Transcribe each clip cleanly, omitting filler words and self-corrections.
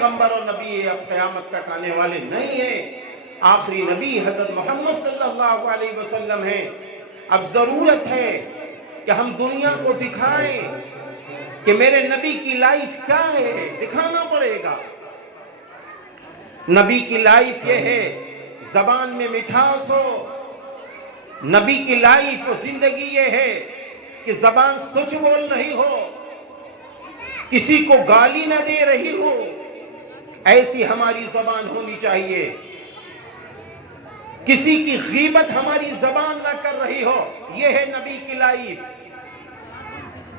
पैगंबर और नबी अब क़यामत तक आने वाले नहीं है। आखिरी नबी हज़रत मोहम्मद सल्लल्लाहु अलैहि वसल्लम है। अब ज़रूरत है कि हम दुनिया को दिखाएं कि मेरे नबी की लाइफ क्या है, दिखाना पड़ेगा। नबी की लाइफ ये है, जबान में मिठास हो। नबी की लाइफ और जिंदगी ये है कि जबान सच बोल रही हो, किसी को गाली न दे रही हो, ऐसी हमारी जबान होनी चाहिए। किसी की गीबत हमारी जबान न कर रही हो, यह है नबी की लाइफ।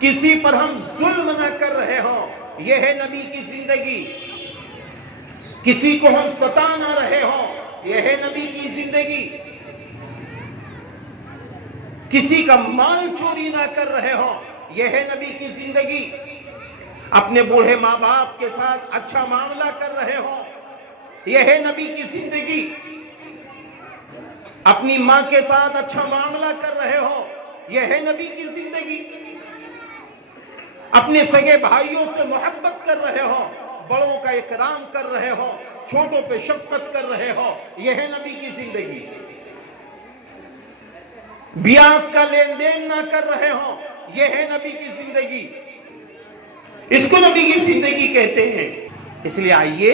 किसी पर हम जुल्म न कर रहे हो, यह है नबी की जिंदगी। किसी को हम सता ना रहे हो, यह है नबी की जिंदगी। किसी का माल चोरी ना कर रहे हो, यह है नबी की जिंदगी। अपने बूढ़े माँ बाप के साथ अच्छा मामला कर रहे हो, यह है नबी की जिंदगी। अपनी माँ के साथ अच्छा मामला कर रहे हो, यह है नबी की जिंदगी। अपने सगे भाइयों से मोहब्बत कर रहे हो, बड़ों का इकराम कर रहे हो, छोटों पे शफकत कर रहे हो, यह है नबी की जिंदगी। ब्यास का लेन देन ना कर रहे हो, यह है नबी की जिंदगी। इसको नबी की जिंदगी कहते हैं। इसलिए आइए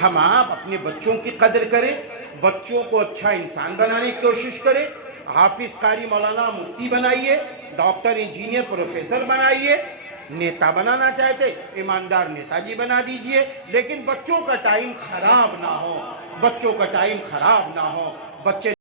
हम आप अपने बच्चों की कदर करें, बच्चों को अच्छा इंसान बनाने की कोशिश करें। हाफिज, कारी, मौलाना, मुफ्ती बनाइए, डॉक्टर, इंजीनियर, प्रोफेसर बनाइए। नेता बनाना चाहते ईमानदार नेताजी बना दीजिए, लेकिन बच्चों का टाइम खराब ना हो, बच्चों का टाइम खराब ना हो। बच्चे